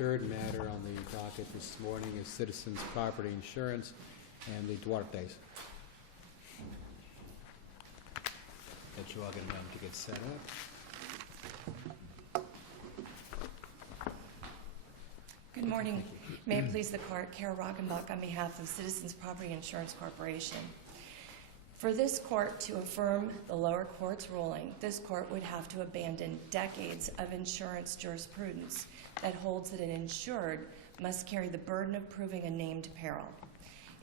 third matter on the docket this morning is Citizens Property Insurance and the Duartes. Get you all get a moment to get set up. Good morning. May it please the Court, Kara Rockenbach on behalf of Citizens Property Insurance Corporation. For this Court to affirm the lower court's ruling, this Court would have to abandon decades of insurance jurisprudence that holds that an insured must carry the burden of proving a named peril.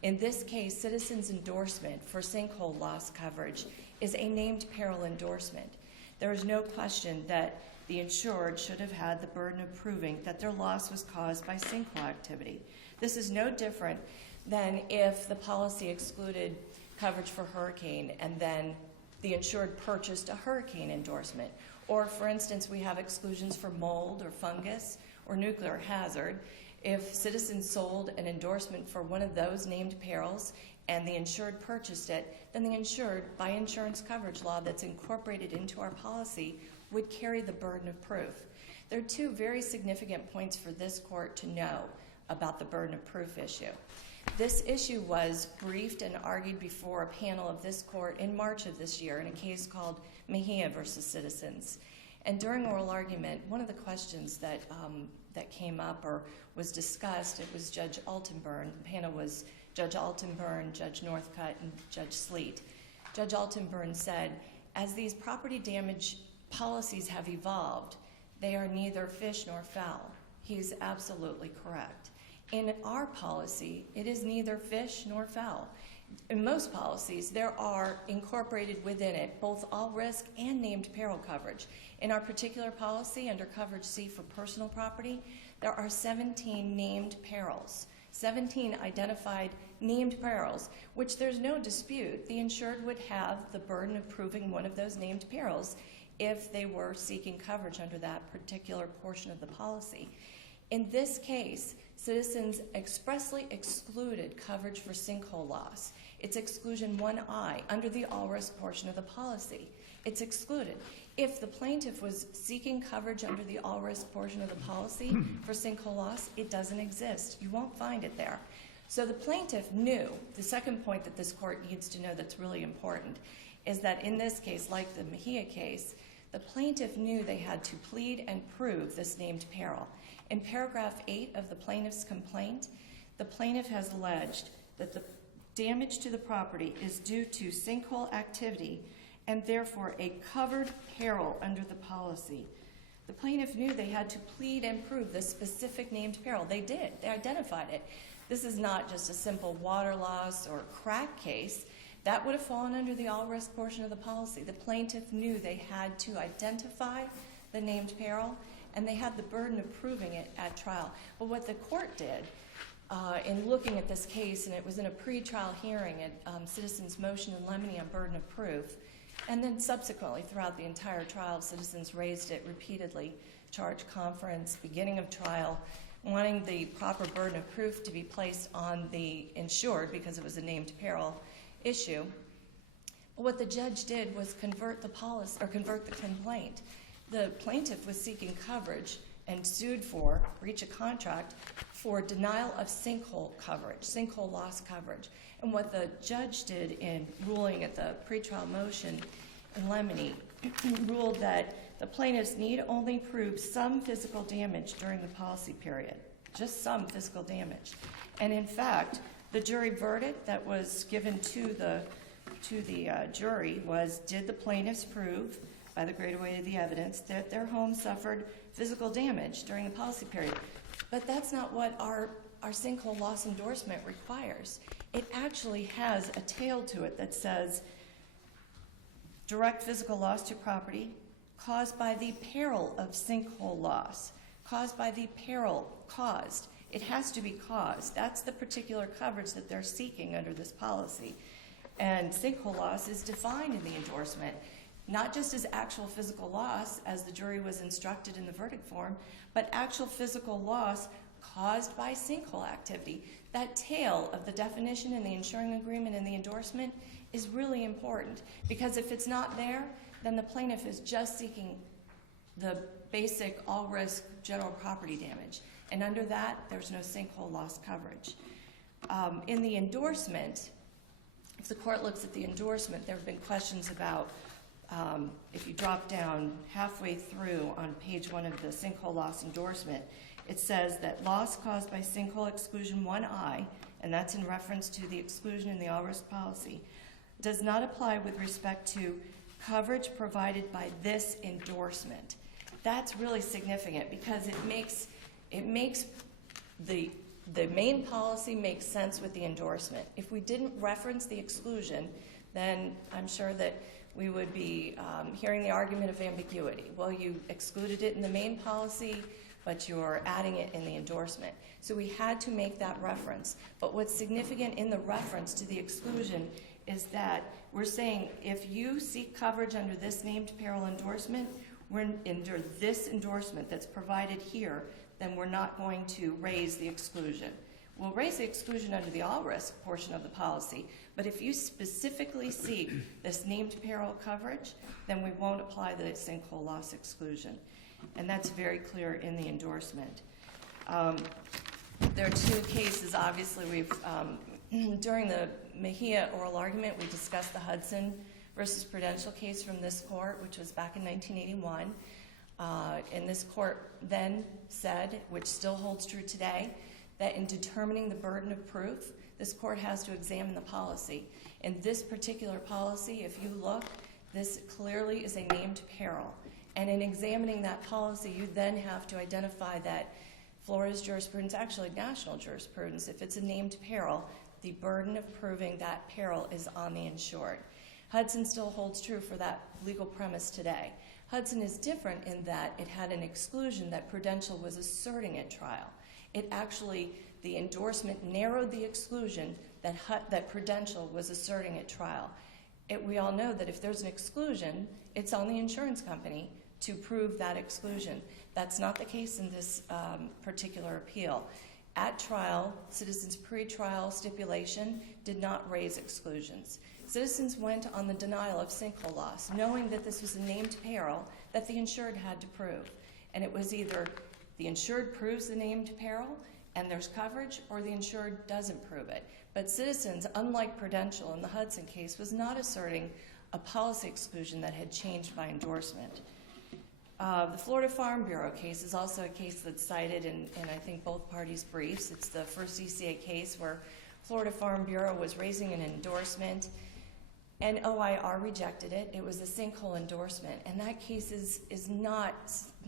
In this case, Citizens' endorsement for sinkhole loss coverage is a named peril endorsement. There is no question that the insured should have had the burden of proving that their loss was caused by sinkhole activity. This is no different than if the policy excluded coverage for hurricane and then the insured purchased a hurricane endorsement. Or, for instance, we have exclusions for mold or fungus or nuclear hazard. If Citizens sold an endorsement for one of those named perils and the insured purchased it, then the insured, by insurance coverage law that's incorporated into our policy, would carry the burden of proof. There are two very significant points for this Court to know about the burden of proof issue. This issue was briefed and argued before a panel of this Court in March of this year in a case called Mejia versus Citizens. And during oral argument, one of the questions that came up or was discussed, it was Judge Altenburn. The panel was Judge Altenburn, Judge Northcutt, and Judge Sleet. Judge Altenburn said, as these property damage policies have evolved, they are neither fish nor fowl. He's absolutely correct. In our policy, it is neither fish nor fowl. In most policies, there are incorporated within it both all risk and named peril coverage. In our particular policy, under coverage C for personal property, there are 17 named perils, 17 identified named perils, which there's no dispute. The insured would have the burden of proving one of those named perils if they were seeking coverage under that particular portion of the policy. In this case, Citizens expressly excluded coverage for sinkhole loss. It's exclusion 1I under the all-risk portion of the policy. It's excluded. If the plaintiff was seeking coverage under the all-risk portion of the policy for sinkhole loss, it doesn't exist. You won't find it there. So the plaintiff knew, the second point that this Court needs to know that's really important, is that in this case, like the Mejia case, the plaintiff knew they had to plead and prove this named peril. In paragraph 8 of the plaintiff's complaint, the plaintiff has alleged that the damage to the property is due to sinkhole activity and therefore a covered peril under the policy. The plaintiff knew they had to plead and prove this specific named peril. They did. They identified it. This is not just a simple water loss or crack case. That would have fallen under the all-risk portion of the policy. The plaintiff knew they had to identify the named peril, and they had the burden of proving it at trial. But what the Court did in looking at this case, and it was in a pre-trial hearing at Citizens' motion in lemony on burden of proof, and then subsequently throughout the entire trial, Citizens raised it repeatedly, charge conference, beginning of trial, wanting the proper burden of proof to be placed on the insured because it was a named peril issue. But what the judge did was convert the complaint. The plaintiff was seeking coverage and sued for breach of contract for denial of sinkhole coverage, sinkhole loss coverage. And what the judge did in ruling at the pretrial motion in lemony ruled that the plaintiffs need only prove some physical damage during the policy period, just some physical damage. And in fact, the jury verdict that was given to the jury was, did the plaintiffs prove by the greater weight of the evidence that their home suffered physical damage during the policy period? But that's not what our sinkhole loss endorsement requires. It actually has a tail to it that says direct physical loss to property caused by the peril of sinkhole loss, caused by the peril caused. It has to be caused. That's the particular coverage that they're seeking under this policy. And sinkhole loss is defined in the endorsement, not just as actual physical loss, as the jury was instructed in the verdict form, but actual physical loss caused by sinkhole activity. That tail of the definition in the insuring agreement and the endorsement is really important, because if it's not there, then the plaintiff is just seeking the basic all-risk general property damage. And under that, there's no sinkhole loss coverage. In the endorsement, if the court looks at the endorsement, there have been questions about if you drop down halfway through on page 1 of the sinkhole loss endorsement, it says that loss caused by sinkhole exclusion 1I, and that's in reference to the exclusion in the all-risk policy, does not apply with respect to coverage provided by this endorsement. That's really significant because it makes the main policy make sense with the endorsement. If we didn't reference the exclusion, then I'm sure that we would be hearing the argument of ambiguity. Well, you excluded it in the main policy, but you're adding it in the endorsement. So we had to make that reference. But what's significant in the reference to the exclusion is that we're saying if you seek coverage under this named peril endorsement, we're under this endorsement that's provided here, then we're not going to raise the exclusion. We'll raise the exclusion under the all-risk portion of the policy, but if you specifically seek this named peril coverage, then we won't apply the sinkhole loss exclusion. And that's very clear in the endorsement. There are two cases, obviously, during the Mejia oral argument, we discussed the Hudson versus Prudential case from this court, which was back in 1981. And this court then said, which still holds true today, that in determining the burden of proof, this court has to examine the policy. In this particular policy, if you look, this clearly is a named peril. And in examining that policy, you then have to identify that Florida's jurisprudence, actually national jurisprudence, if it's a named peril, the burden of proving that peril is on the insured. Hudson still holds true for that legal premise today. Hudson is different in that it had an exclusion that Prudential was asserting at trial. It actually, the endorsement narrowed the exclusion that Prudential was asserting at trial. We all know that if there's an exclusion, it's on the insurance company to prove that exclusion. That's not the case in this particular appeal. At trial, Citizens' pre-trial stipulation did not raise exclusions. Citizens went on the denial of sinkhole loss, knowing that this was a named peril that the insured had to prove. And it was either the insured proves the named peril and there's coverage, or the insured doesn't prove it. But Citizens, unlike Prudential in the Hudson case, was not asserting a policy exclusion that had changed by endorsement. The Florida Farm Bureau case is also a case that's cited in I think both parties' briefs. It's the first ECA case where Florida Farm Bureau was raising an endorsement and OIR rejected it. It was a sinkhole endorsement, and that case is not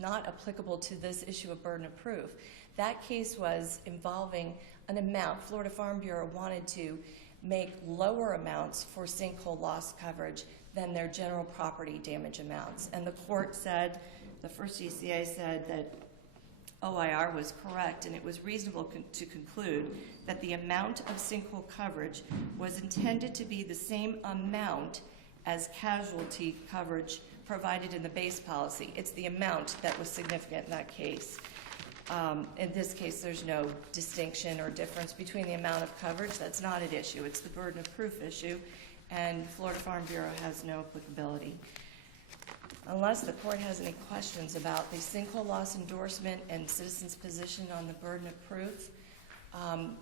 applicable to this issue of burden of proof. That case was involving an amount. Florida Farm Bureau wanted to make lower amounts for sinkhole loss coverage than their general property damage amounts. And the court said, the first ECA said that OIR was correct, and it was reasonable to conclude that the amount of sinkhole coverage was intended to be the same amount as casualty coverage provided in the base policy. It's the amount that was significant in that case. In this case, there's no distinction or difference between the amount of coverage. That's not at issue. It's the burden of proof issue, and Florida Farm Bureau has no applicability. Unless the court has any questions about the sinkhole loss endorsement and Citizens' position on the burden of proof,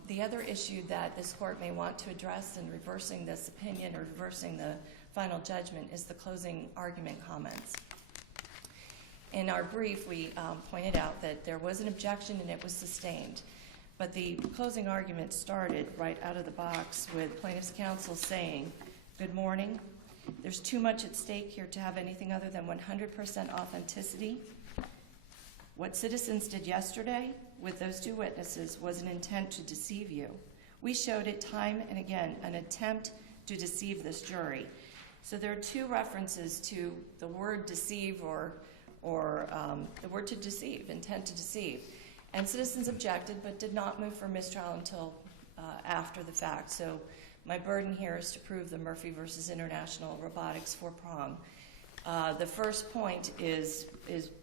the other issue that this court may want to address in reversing this opinion or reversing the final judgment is the closing argument comments. In our brief, we pointed out that there was an objection and it was sustained. But the closing argument started right out of the box with plaintiff's counsel saying, "Good morning. There's too much at stake here to have anything other than 100% authenticity. What Citizens did yesterday with those two witnesses was an intent to deceive you. We showed it time and again, an attempt to deceive this jury." So there are two references to the word deceive or the word to deceive, intent to deceive. And Citizens objected but did not move for mistrial until after the fact. So my burden here is to prove the Murphy versus International Robotics four-prong. The first point is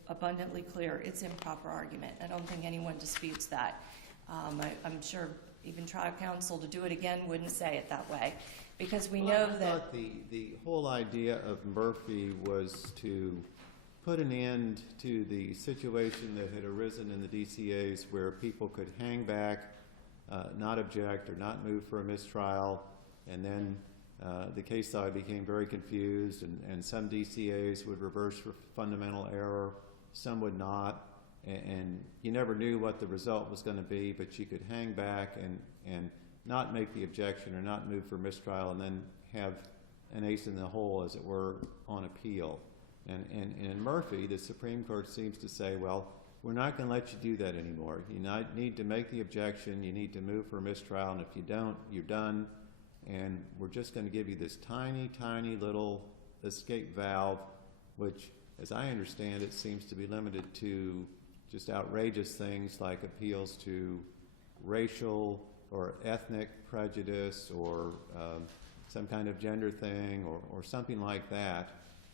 abundantly clear. It's improper argument. I don't think anyone disputes that. I'm sure even trial counsel to do it again wouldn't say it that way, because we know that I thought the whole idea of Murphy was to put an end to the situation that had arisen in the DCAs where people could hang back, not object or not move for a mistrial, and then the case side became very confused, and some DCAs would reverse for fundamental error, some would not, and you never knew what the result was going to be, but you could hang back and not make the objection or not move for mistrial, and then have an ace in the hole, as it were, on appeal. And in Murphy, the Supreme Court seems to say, well, we're not going to let you do that anymore. You need to make the objection, you need to move for a mistrial, and if you don't, you're done. And we're just going to give you this tiny, tiny little escape valve, which, as I understand it, seems to be limited to just outrageous things like appeals to racial or ethnic prejudice or some kind of gender thing or something like that.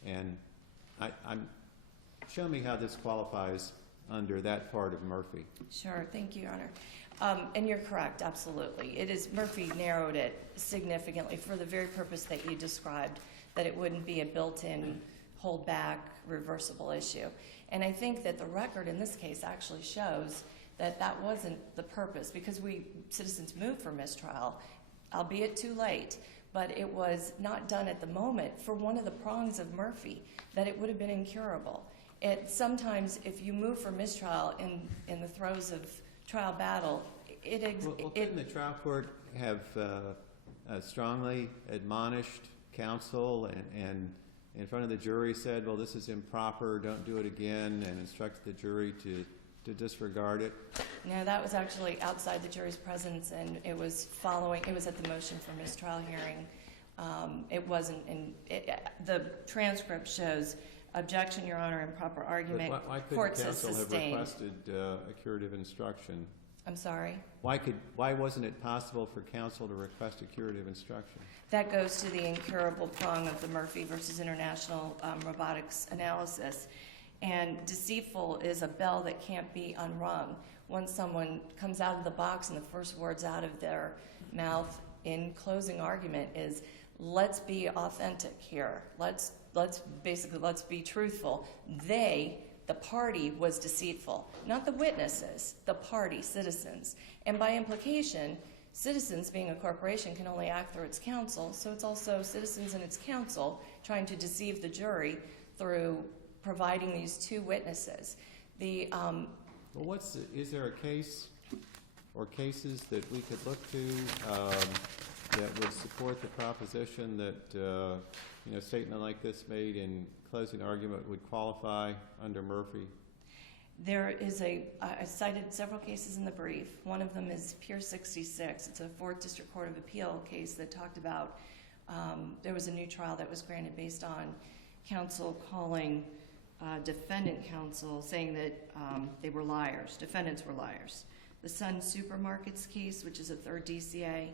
And show me how this qualifies under that part of Murphy. Sure, thank you, Your Honor. And you're correct, absolutely. Murphy narrowed it significantly for the very purpose that you described, that it wouldn't be a built-in, hold-back, reversible issue. And I think that the record in this case actually shows that that wasn't the purpose, because citizens moved for mistrial, albeit too late, but it was not done at the moment for one of the prongs of Murphy, that it would have been incurable. Sometimes if you move for mistrial in the throes of trial battle, couldn't the trial court have strongly admonished counsel and in front of the jury said, well, this is improper, don't do it again, and instructed the jury to disregard it? No, that was actually outside the jury's presence, and it was at the motion for mistrial hearing. It wasn't the transcript shows objection, Your Honor, improper argument. But why court couldn't says counsel have sustained. requested a curative instruction? I'm sorry? Why wasn't it possible for counsel to request a curative instruction? That goes to the incurable prong of the Murphy versus International robotics analysis. And deceitful is a bell that can't be unrung. Once someone comes out of the box and the first words out of their mouth in closing argument is, let's be authentic here. Let's be truthful. The party was deceitful, not the witnesses, the party, citizens. And by implication, Citizens, being a corporation, can only act through its counsel, so it's also Citizens and its counsel trying to deceive the jury through providing these two witnesses. Well, is there a case or cases that we could look to that would support the proposition that a statement like this made in closing argument would qualify under Murphy? There is I cited several cases in the brief. One of them is Pier 66. It's a 4th District Court of Appeal case that talked about there was a new trial that was granted based on counsel calling defendant counsel saying that they were liars, defendants were liars. The Sun Supermarkets case, which is a 3rd DCA,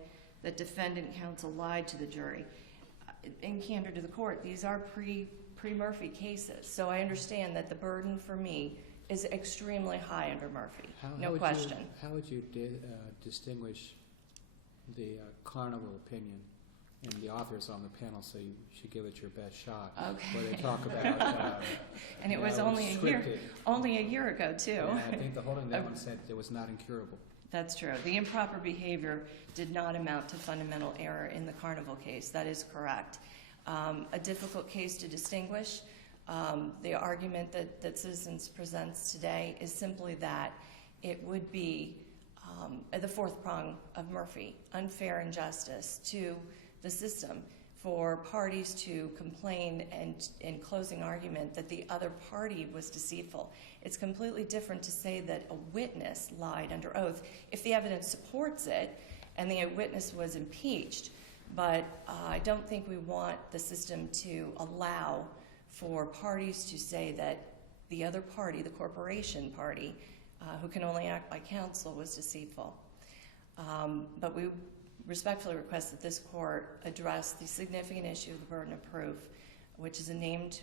that defendant counsel lied to the jury. In candor to the court, these are pre-Murphy cases, so I understand that the burden for me is extremely high under Murphy, no question. How would you distinguish the Carnival opinion? And the authors on the panel say you should give it your best shot. Okay. Where they talk about and it was only a year ago too. Yeah, I think the holding that one said it was not incurable. That's true. The improper behavior did not amount to fundamental error in the Carnival case. That is correct. A difficult case to distinguish. The argument that Citizens presents today is simply that it would be the 4th prong of Murphy, unfair injustice to the system for parties to complain and in closing argument that the other party was deceitful. It's completely different to say that a witness lied under oath if the evidence supports it and the witness was impeached. But I don't think we want the system to allow for parties to say that the other party, the corporation party, who can only act by counsel, was deceitful. But we respectfully request that this court address the significant issue of the burden of proof, which is the named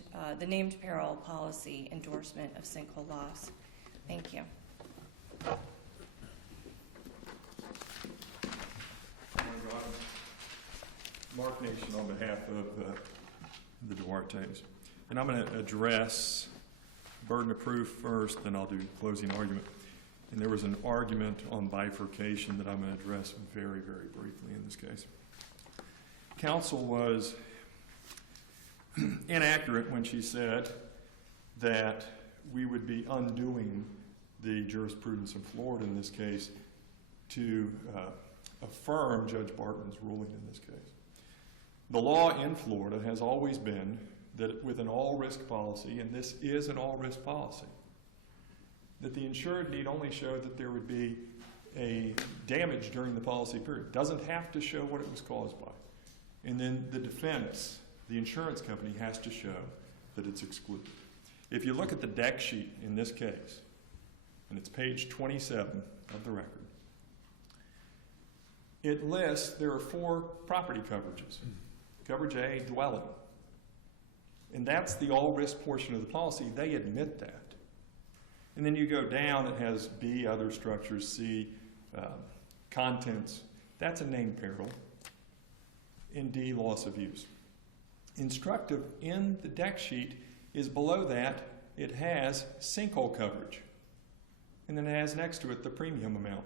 Peril policy endorsement of Sinkhole laws. Thank you. Mark Nation on behalf of the Duartes. And I'm going to address burden of proof first, then I'll do closing argument. And there was an argument on bifurcation that I'm going to address very, very briefly in this case. Counsel was inaccurate when she said that we would be undoing the jurisprudence of Florida in this case to affirm Judge Barton's ruling in this case. The law in Florida has always been that with an all-risk policy, and this is an all-risk policy, that the insured need only show that there would be a damage during the policy period. Doesn't have to show what it was caused by. And then the defense, the insurance company, has to show that it's excluded. If you look at the deck sheet in this case, and it's page 27 of the record, it lists there are 4 property coverages. Coverage A, dwelling. And that's the all-risk portion of the policy. They admit that. And then you go down, it has B, other structures, C, contents. That's a named peril. And D, loss of use. Instructive in the deck sheet is below that, it has sinkhole coverage. And then it has next to it the premium amount.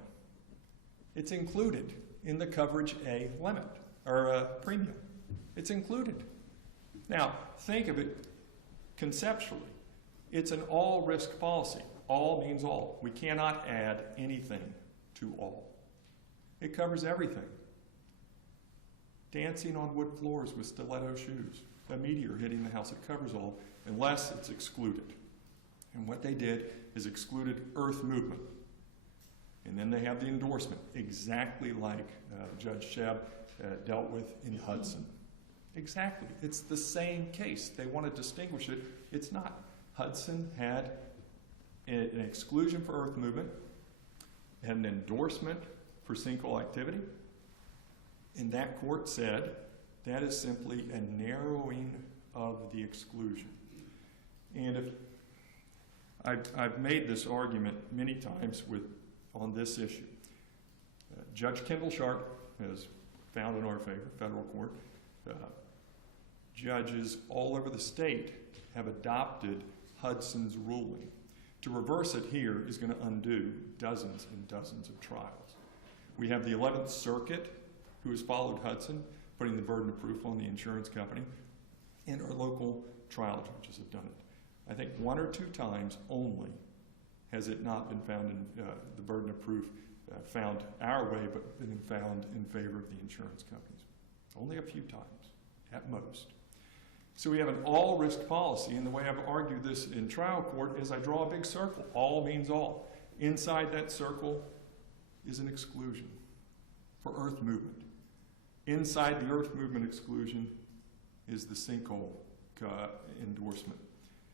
It's included in the coverage A limit, or premium. It's included. Now, think of it conceptually. It's an all-risk policy. All means all. We cannot add anything to all. It covers everything. Dancing on wood floors with stiletto shoes, a meteor hitting the house, it covers all, unless it's excluded. And what they did is excluded earth movement. And then they have the endorsement, exactly like Judge Shebb dealt with in Hudson. Exactly. It's the same case. They want to distinguish it. It's not. Hudson had an exclusion for earth movement, had an endorsement for sinkhole activity, and that court said that is simply a narrowing of the exclusion. And if I've made this argument many times on this issue. Judge Kendall Sharp has found in our favor, federal court, judges all over the state have adopted Hudson's ruling. To reverse it here is going to undo dozens and dozens of trials. We have the 11th Circuit, who has followed Hudson, putting the burden of proof on the insurance company, and our local trial judges have done it. I think 1 or 2 times only has it not been found in the burden of proof found our way, but been found in favor of the insurance companies. Only a few times, at most. So we have an all-risk policy, and the way I've argued this in trial court is I draw a big circle. All means all. Inside that circle is an exclusion for earth movement. Inside the earth movement exclusion is the sinkhole endorsement.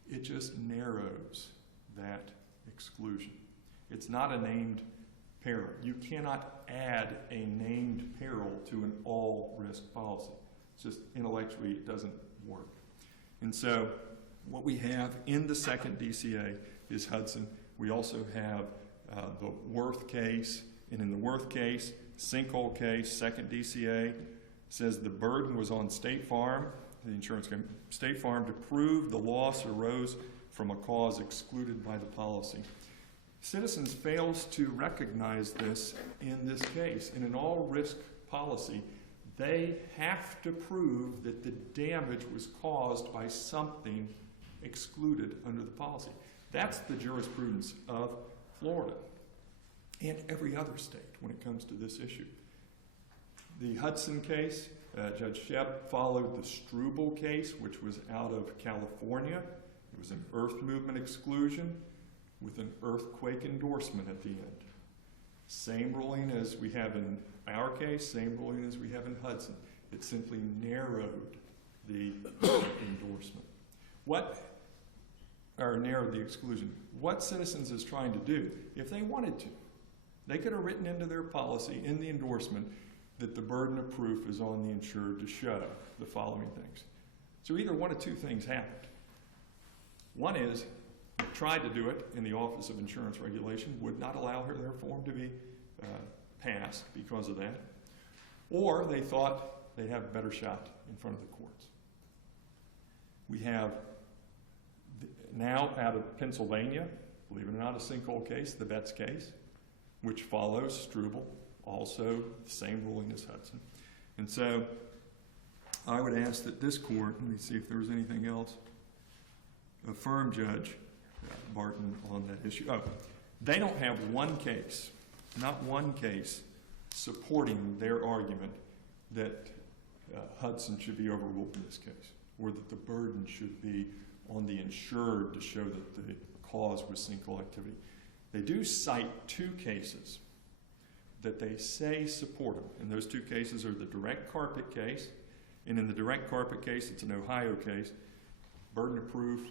It just narrows that exclusion. It's not a named peril. You cannot add a named peril to an all-risk policy. It's just intellectually it doesn't work. And so what we have in the second DCA is Hudson. We also have the Worth case, and in the Worth case, sinkhole case, second DCA, says the burden was on State Farm, the insurance company, State Farm, to prove the loss arose from a cause excluded by the policy. Citizens fails to recognize this in this case. In an all-risk policy, they have to prove that the damage was caused by something excluded under the policy. That's the jurisprudence of Florida and every other state when it comes to this issue. The Hudson case, Judge Shebb followed the Struble case, which was out of California. It was an earth movement exclusion with an earthquake endorsement at the end. Same ruling as we have in our case, same ruling as we have in Hudson. It simply narrowed the endorsement. Narrowed the exclusion. What Citizens is trying to do, if they wanted to, they could have written into their policy in the endorsement that the burden of proof is on the insured to show the following things. So either one of 2 things happened. One is, they tried to do it in the Office of Insurance Regulation, would not allow their form to be passed because of that. Or they thought they'd have a better shot in front of the courts. We have now out of Pennsylvania, believe it or not, a sinkhole case, the Betts case, which follows Struble, also the same ruling as Hudson. And so I would ask that this court, let me see if there was anything else, affirm Judge Barton on that issue. Oh, they don't have one case, not one case, supporting their argument that Hudson should be overruled in this case, or that the burden should be on the insured to show that the cause was sinkhole activity. They do cite two cases that they say support them, and those two cases are the direct carpet case, and in the direct carpet case, it's an Ohio case, burden of proof,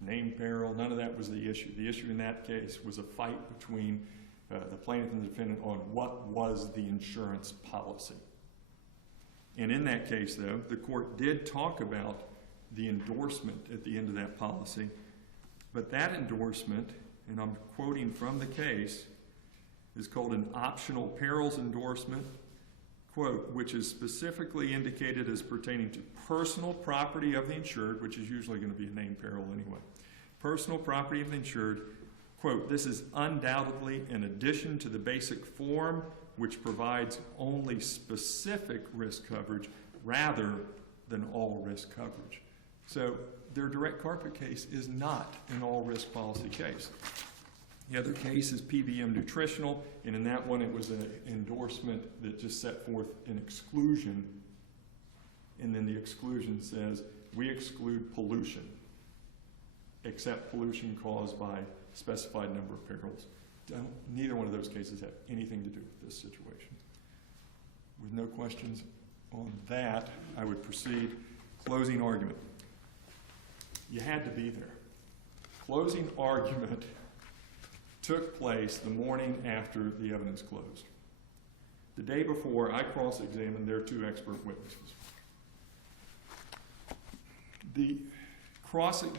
name peril, none of that was the issue. The issue in that case was a fight between the plaintiff and the defendant on what was the insurance policy. And in that case, though, the court did talk about the endorsement at the end of that policy, but that endorsement, and I'm quoting from the case, is called an optional perils endorsement, quote, which is specifically indicated as pertaining to personal property of the insured, which is usually going to be a named peril anyway. Personal property of the insured, quote, this is undoubtedly in addition to the basic form which provides only specific risk coverage rather than all risk coverage. So their direct carpet case is not an all risk policy case. The other case is PBM Nutritional, and in that one it was an endorsement that just set forth an exclusion, and then the exclusion says, we exclude pollution, except pollution caused by specified number of perils. Neither one of those cases have anything to do with this situation. With no questions on that, I would proceed. Closing argument. You had to be there. Closing argument took place the morning after the evidence closed. The day before, I cross-examined their two expert witnesses.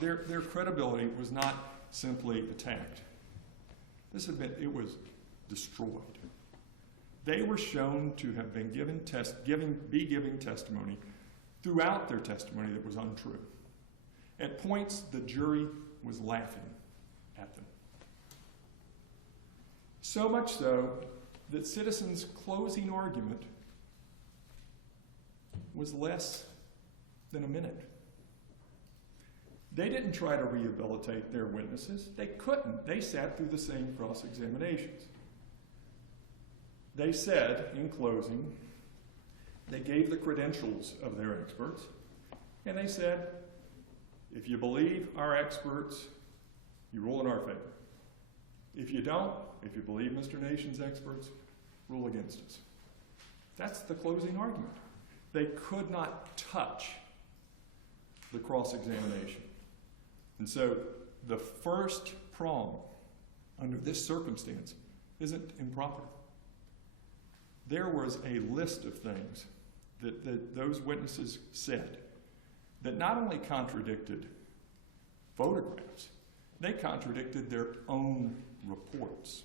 Their credibility was not simply attacked. It was destroyed. They were shown to have been giving testimony throughout their testimony that was untrue. At points, the jury was laughing at them. So much so that Citizens' closing argument was less than a minute. They didn't try to rehabilitate their witnesses. They couldn't. They sat through the same cross-examinations. They said, in closing, they gave the credentials of their experts, and they said, if you believe our experts, you rule in our favor. If you don't, if you believe Mr. Nation's experts, rule against us. That's the closing argument. They could not touch the cross-examination. And so the first prong under this circumstance isn't improper. There was a list of things that those witnesses said that not only contradicted photographs, they contradicted their own reports.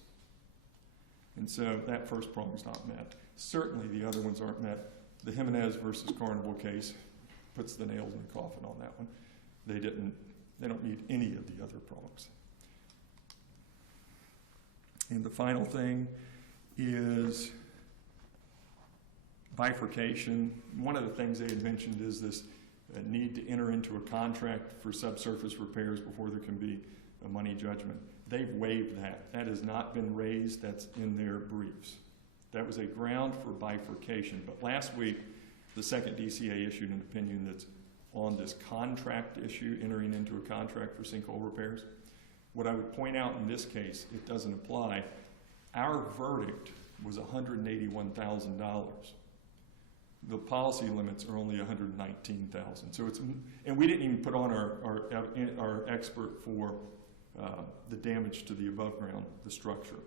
And so that first prong is not met. Certainly the other ones aren't met. The Jimenez versus Carnival case puts the nails in the coffin on that one. They don't meet any of the other prongs. And the final thing is bifurcation. One of the things they had mentioned is this need to enter into a contract for subsurface repairs before there can be a money judgment. They've waived that. That has not been raised. That's in their briefs. That was a ground for bifurcation. But last week, the second DCA issued an opinion that's on this contract issue, entering into a contract for sinkhole repairs. What I would point out in this case, it doesn't apply. Our verdict was $181,000. The policy limits are only $119,000. So and we didn't even put on our expert for the damage to the above ground, the structure.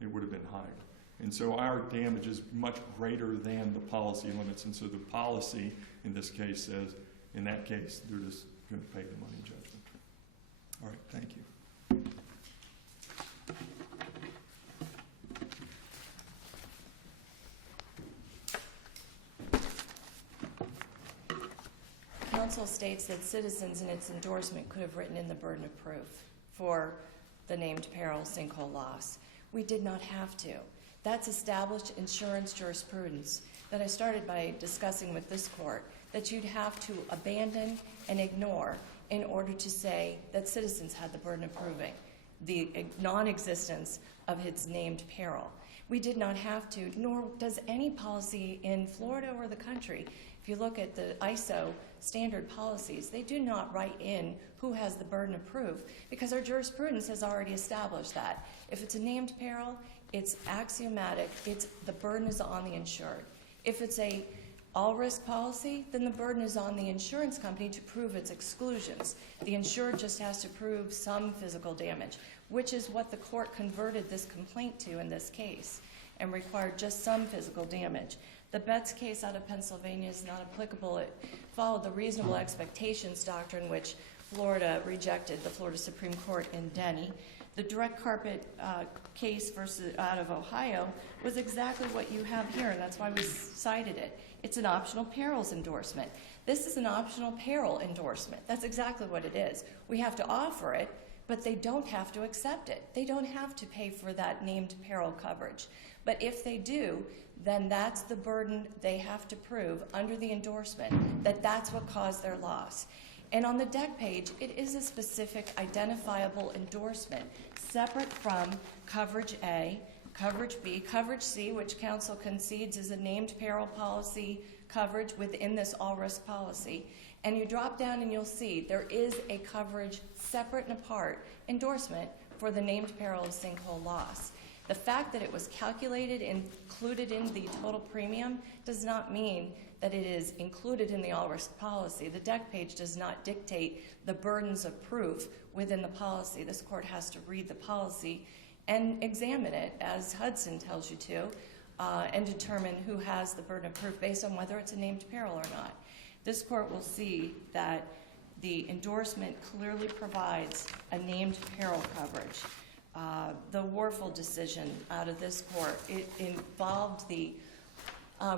It would have been higher. And so our damage is much greater than the policy limits. And so the policy in this case says, in that case, they're just going to pay the money judgment. All right, thank you. counsel states that Citizens in its endorsement could have written in the burden of proof for the named peril sinkhole loss. We did not have to. That's established insurance jurisprudence that I started by discussing with this court, that you'd have to abandon and ignore in order to say that Citizens had the burden of proving the non-existence of its named peril. We did not have to, nor does any policy in Florida or the country. If you look at the ISO standard policies, they do not write in who has the burden of proof, because our jurisprudence has already established that. If it's a named peril, it's axiomatic, the burden is on the insured. If it's a all-risk policy, then the burden is on the insurance company to prove its exclusions. The insured just has to prove some physical damage, which is what the court converted this complaint to in this case, and required just some physical damage. The Betts case out of Pennsylvania is not applicable. It followed the reasonable expectations doctrine, which Florida rejected, the Florida Supreme Court in Denny. The direct carpet case versus out of Ohio was exactly what you have here, and that's why we cited it. It's an optional perils endorsement. This is an optional peril endorsement. That's exactly what it is. We have to offer it, but they don't have to accept it. They don't have to pay for that named peril coverage. But if they do, then that's the burden they have to prove under the endorsement, that that's what caused their loss. And on the deck page, it is a specific identifiable endorsement, separate from coverage A, coverage B, coverage C, which counsel concedes is a named peril policy coverage within this all-risk policy. And you drop down and you'll see there is a coverage separate and apart endorsement for the named peril of sinkhole loss. The fact that it was calculated and included in the total premium does not mean that it is included in the all-risk policy. The deck page does not dictate the burdens of proof within the policy. This court has to read the policy and examine it, as Hudson tells you to, and determine who has the burden of proof based on whether it's a named peril or not. This court will see that the endorsement clearly provides a named peril coverage. The Warfel decision out of this court, it involved the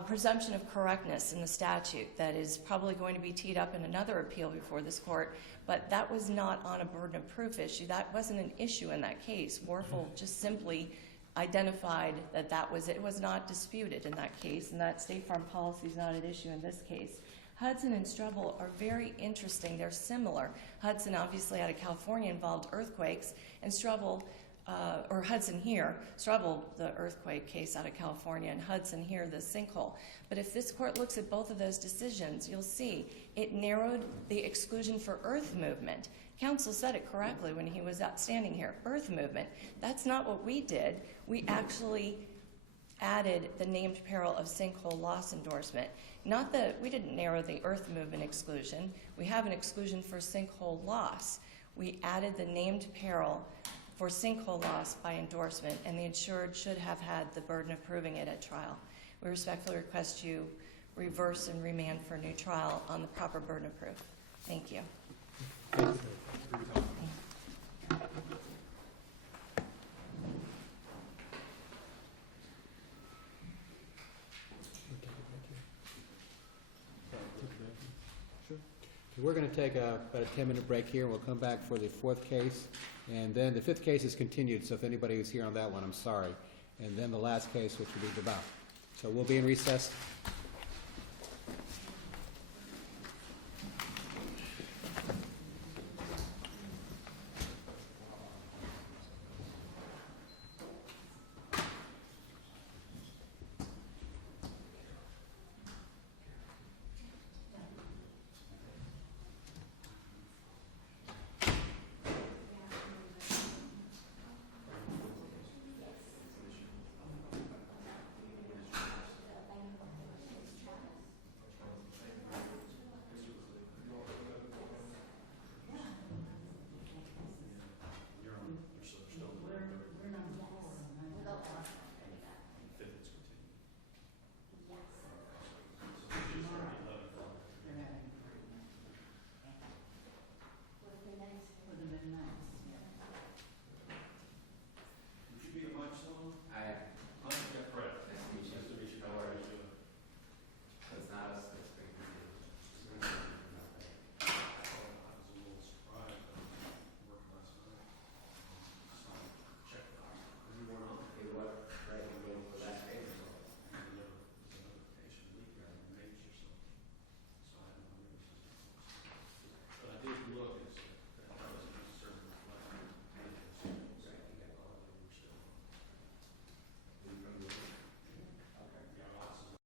presumption of correctness in the statute that is probably going to be teed up in another appeal before this court, but that was not on a burden of proof issue. That wasn't an issue in that case. Warfel just simply identified that it was not disputed in that case, and that State Farm policy is not at issue in this case. Hudson and Strubble are very interesting. They're similar. Hudson, obviously out of California, involved earthquakes, and Hudson here, Strubble, the earthquake case out of California, and Hudson here, the sinkhole. But if this court looks at both of those decisions, you'll see it narrowed the exclusion for earth movement. Counsel said it correctly when he was standing here, earth movement. That's not what we did. We actually added the named peril of sinkhole loss endorsement. Not that we didn't narrow the earth movement exclusion. We have an exclusion for sinkhole loss. We added the named peril for sinkhole loss by endorsement, and the insured should have had the burden of proving it at trial. We respectfully request you reverse and remand for a new trial on the proper burden of proof. Thank you. We're going to take about a 10-minute break here, and we'll come back for the fourth case. And then the fifth case is continued, so if anybody is here on that one, I'm sorry. And then the last case, which will be the bout. So we'll be in recess.